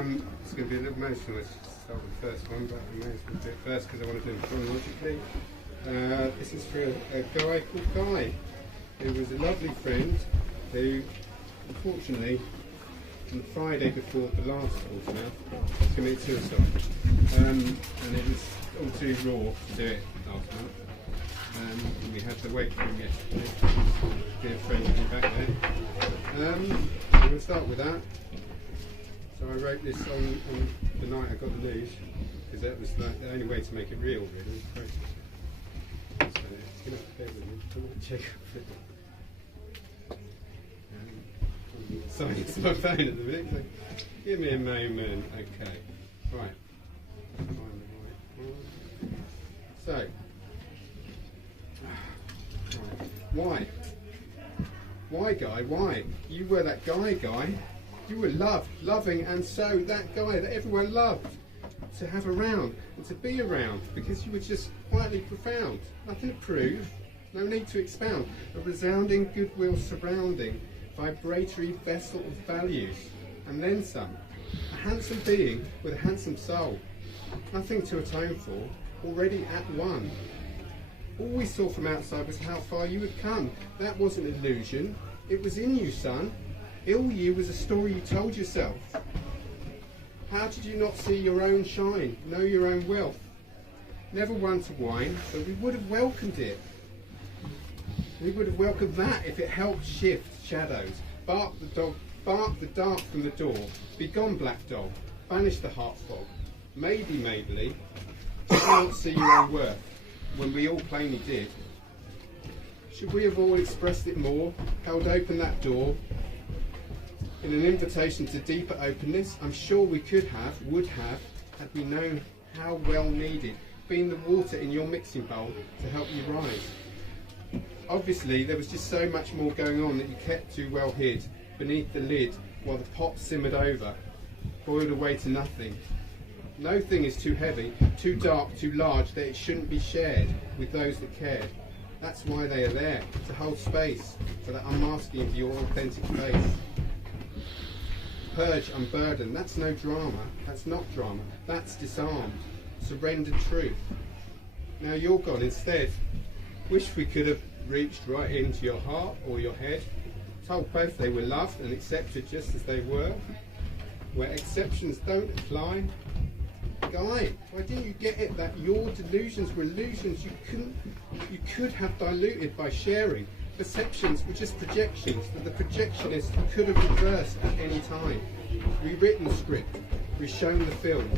It's going to be a little emotional. Let's start with the first one, but I may as well do it first because I want to do it chronologically. This is for a guy called Guy, who was a lovely friend who, unfortunately, on the Friday before the last autumn, committed suicide. And it was all too raw to do it last month. And we had to wait for him yesterday. Dear friend to be back there. We'll start with that. So I wrote this on the night I got the news, because that was the only way to make it real, really. So you're going to have to bear with me. I'm going to check I'm silence my phone at the minute, so give me a moment. Okay, right. Find the right one. So, right. Why, Guy? Why? You were that Guy. You were loved, loving, and so that guy that everyone loved to have around and to be around, because you were just quietly profound. Nothing to prove, no need to expound. A resounding goodwill surrounding, vibratory vessel of values, and then some. A handsome being with a handsome soul. Nothing to atone for, already at one. All we saw from outside was how far you had come. That wasn't an illusion, it was in you, son. Ill you was a story you told yourself. How did you not see your own shine, know your own wealth? Never one to whine, but we would have welcomed it. We would have welcomed that if it helped shift shadows. Bark the dark from the door. Be gone, black dog. Banish the heart fog. Maybe, Maberly, did you not see your own worth, when we all plainly did? Should we have all expressed it more, held open that door, in an invitation to deeper openness? I'm sure we could have, would have, had we known how well needed, been the water in your mixing bowl to help you rise. Obviously, there was just so much more going on that you kept too well hid beneath the lid while the pot simmered over, boiled away to nothing. No thing is too heavy, too dark, too large that it shouldn't be shared with those that cared. That's why they are there, to hold space for that unmasking of your authentic face. Purge, unburden, that's no drama, that's not drama, that's disarmed, surrendered truth. Now you're gone instead. Wish we could have reached right into your heart or your head, told both they were loved and accepted just as they were, where exceptions don't apply. Guy, why didn't you get it that your delusions were illusions you could have diluted by sharing? Perceptions were just projections that the projectionist could have reversed at any time. Rewritten the script, reshown the film,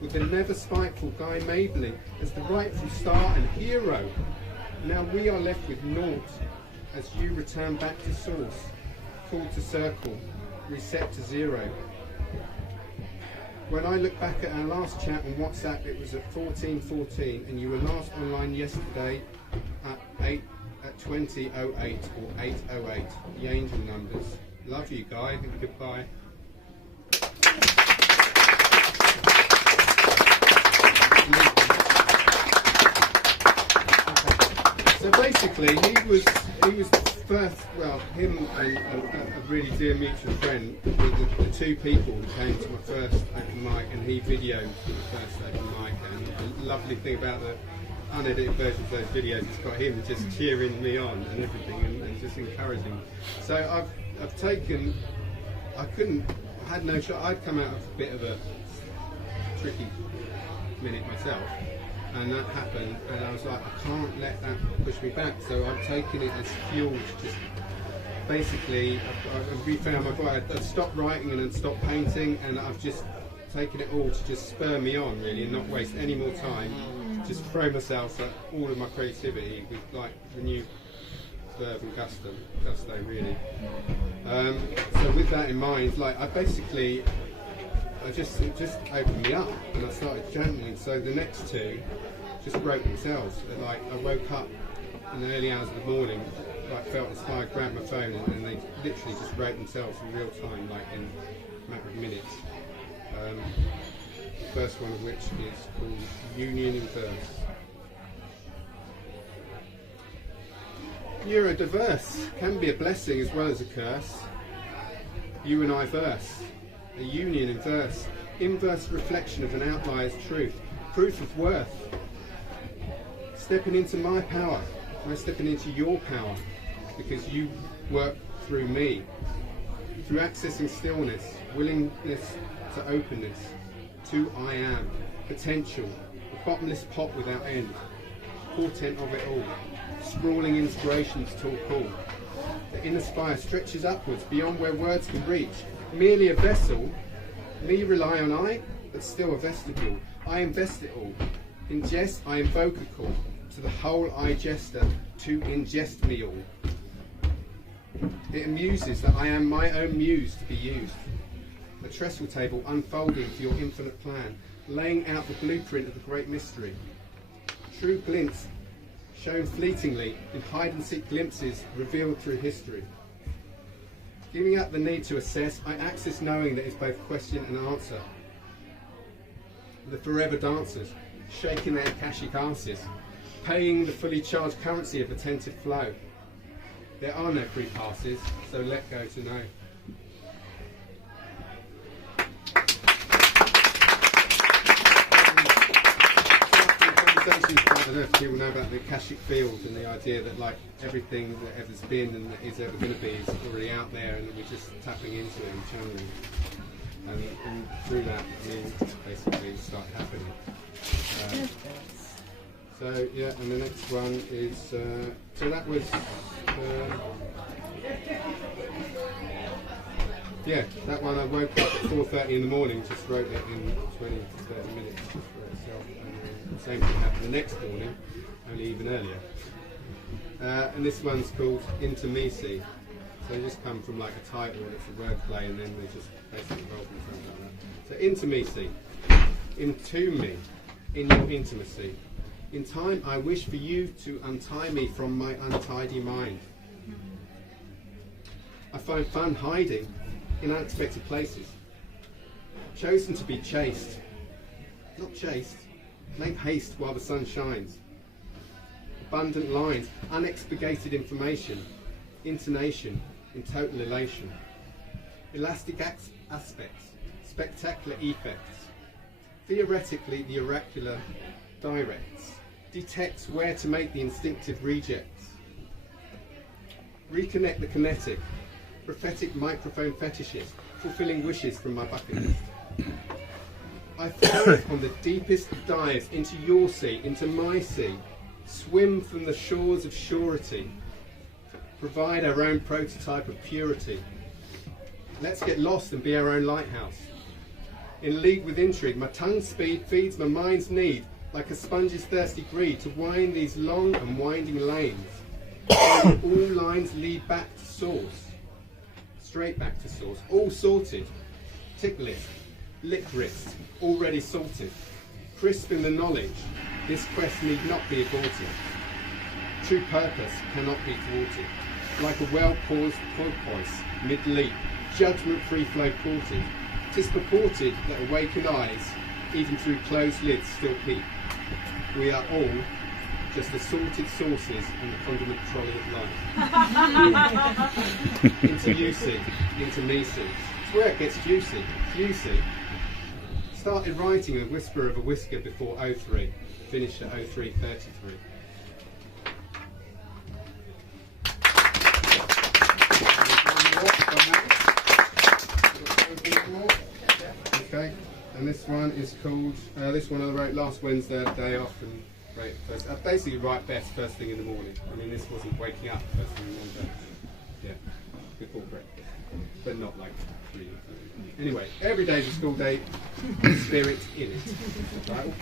with the never spiteful Guy Maberly as the rightful star and hero. Now we are left with naught as you return back to source, called to circle, reset to zero. When I look back at our last chat on WhatsApp, it was at 14:14, and you were last online yesterday at 20:08 or 8:08. The angel numbers. Love you, Guy. Goodbye. So basically, he was the first. Well, him and a really dear mutual friend were the two people who came to my first open mic, and he videoed the first open mic. And the lovely thing about the unedited versions of those videos, it's got him just cheering me on and everything, and just encouraging. So I've taken. I had no shot. I'd come out of a bit of a tricky minute myself. And that happened, and I was like, I can't let that push me back. So I've taken it as fuel to just basically, I've refound my voice. I'd stopped writing and I'd stopped painting, and I've just taken it all to just spur me on, really, and not waste any more time. Just throw myself at all of my creativity with like renewed verve and gusto, really. So with that in mind, like it just opened me up, and I started journaling. So the next two just wrote themselves. Like I woke up in the early hours of the morning, like felt inspired, grabbed my phone, and they literally just wrote themselves in real time, like in a matter of minutes. First one of which is called Union in Verse. Neurodiverse can be a blessing as well as a curse. You and I verse. A union in verse, inverse reflection of an outlier's truth, proof of worth. Stepping into my power, I'm stepping into your power, because you work through me, through accessing stillness, willingness to openness, to I am, potential, a bottomless pot without end, portent of it all, sprawling inspirations to all. The inner spire stretches upwards beyond where words can reach, merely a vessel, me rely on I, but still a vestibule. I invest it all. Ingest, I invoke a call, to the whole I gester, to ingest me all. It amuses that I am my own muse to be used. A trestle table unfolding for your infinite plan, laying out the blueprint of the great mystery. True glints shown fleetingly in hide-and-seek glimpses revealed through history. Giving up the need to assess, I access knowing that is both question and answer. The forever dancers, shaking their Akashic asses, paying the fully charged currency of attentive flow. There are no free passes, so let go to know. I don't know if people know about the Akashic field and the idea that like everything that ever's been and that is ever going to be is already out there, and we're just tapping into it and channeling it. And through that, I mean, basically it started happening. So yeah, and the next one is so that was yeah, that one I woke up at 4:30 in the morning, just wrote it in 20 to 30 minutes just for itself. The same thing happened the next morning, only even earlier. And this one's called Intimacy. So they just come from like a title, and it's a wordplay, and then they just basically roll from something like that. So intimacy, into me, in your intimacy. In time, I wish for you to untie me from my untidy mind. I find fun hiding in unexpected places. Chosen to be chaste, not chased. Make haste while the sun shines. Abundant lines, unexpurgated information, intonation in total elation. Elastic aspects, spectacular effects. Theoretically, the oracular directs. Detects where to make the instinctive rejects. Reconnect the kinetic. Prophetic microphone fetishist, fulfilling wishes from my bucket list. I float on the deepest of dives into your sea, into my sea. Swim from the shores of surety. Provide our own prototype of purity. Let's get lost and be our own lighthouse. In league with intrigue, my tongue's speed feeds my mind's need, like a sponge's thirsty greed, to wind these long and winding lanes. All lines lead back to source. Straight back to source. All sorted. Tick list. Lick wrist. Already salted. Crisp in the knowledge. This quest need not be aborted. True purpose cannot be thwarted. Like a well-paused porpoise, mid-leap, judgment-free flow courted. 'Tis purported that awakened eyes, even through closed lids, still peep. We are all just assorted sauces in the condiment trolley of life. Into you see, into me see. It's where it gets juicy. You see. Started writing a whisper of a whisker before 03. Finished at 03:33. Okay, and this one is called, this one I wrote last Wednesday, the day off, and wrote first. I basically write best first thing in the morning. I mean, this wasn't waking up first thing in the morning, yeah, before breakfast, but not like 3. Anyway, every day is a school day, spirit in it. Right?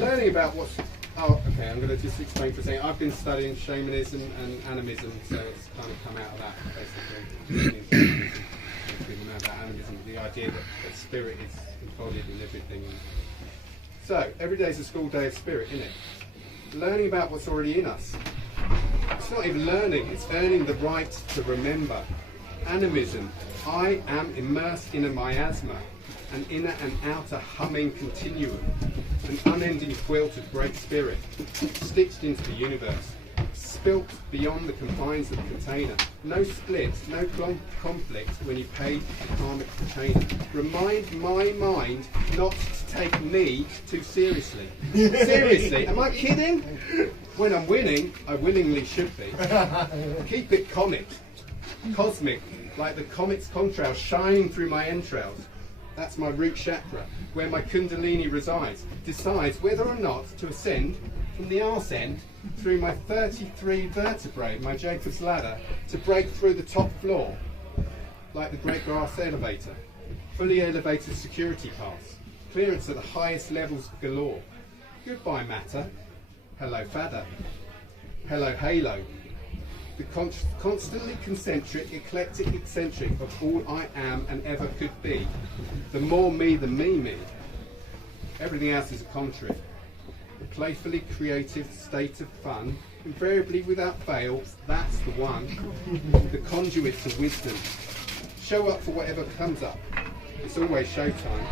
Learning about what's, oh, okay, I'm going to just explain for a second. I've been studying shamanism and animism, so it's kind of come out of that, basically. People know about animism, the idea that spirit is embodied in everything. So, every day is a school day of spirit, isn't it? Learning about what's already in us. It's not even learning, it's earning the right to remember. Animism, I am immersed in a miasma, an inner and outer humming continuum, an unending quilt of great spirit, stitched into the universe. built beyond the confines of the container. No split, no conflict when you pay the karmic retainer. Remind my mind not to take me too seriously. Seriously, am I kidding? When I'm winning, I willingly should be. Keep it comic, cosmic, like the comet's contrails shining through my entrails. That's my root chakra, where my kundalini resides. Decides whether or not to ascend from the arse end through my 33 vertebrae, my Jacob's ladder, to break through the top floor, like the great brass elevator. Fully elevated security pass. Clearance at the highest levels galore. Goodbye matter. Hello fadder. Hello halo. The constantly concentric, eclectic, eccentric of all I am and ever could be. The more me, the me. Everything else is a contrary. The playfully creative state of fun, invariably without fail, that's the one. The conduit to wisdom. Show up for whatever comes up. It's always showtime.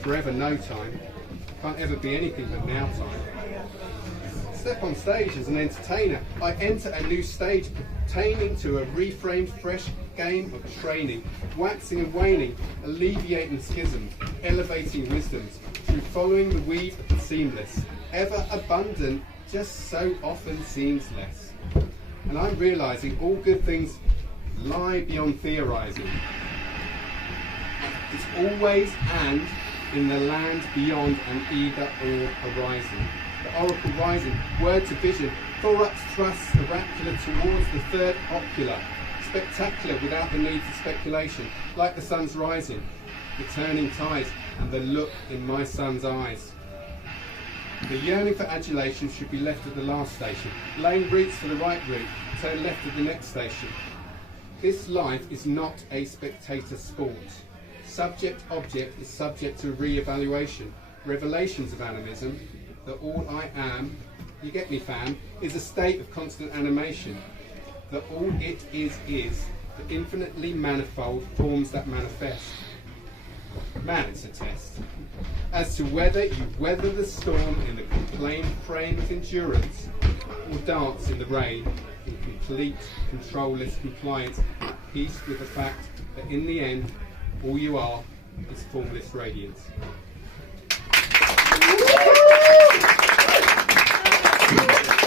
Forever no time. Can't ever be anything but now time. Step on stage as an entertainer. I enter a new stage pertaining to a reframed, fresh game of training, waxing and waning, alleviating schisms, elevating wisdoms, through following the weave of the seamless, ever abundant, just so often seems less. And I'm realizing all good things lie beyond theorizing. It's always and in the land beyond an either or horizon. The oracle rising, word to vision, thorax thrusts oracular towards the third ocular, spectacular without the need for speculation, like the sun's rising, the turning tides, and the look in my son's eyes. The yearning for adulation should be left at the last station. Lane routes for the right route, turn left at the next station. This life is not a spectator sport. Subject-object is subject to re-evaluation. Revelations of animism, that all I am, you get me fam, is a state of constant animation. That all it is, the infinitely manifold forms that manifest. Man, it's a test. As to whether you weather the storm in the complained frame of endurance, or dance in the rain in complete, controlless compliance, at peace with the fact that in the end, all you are is formless radiance. Woo!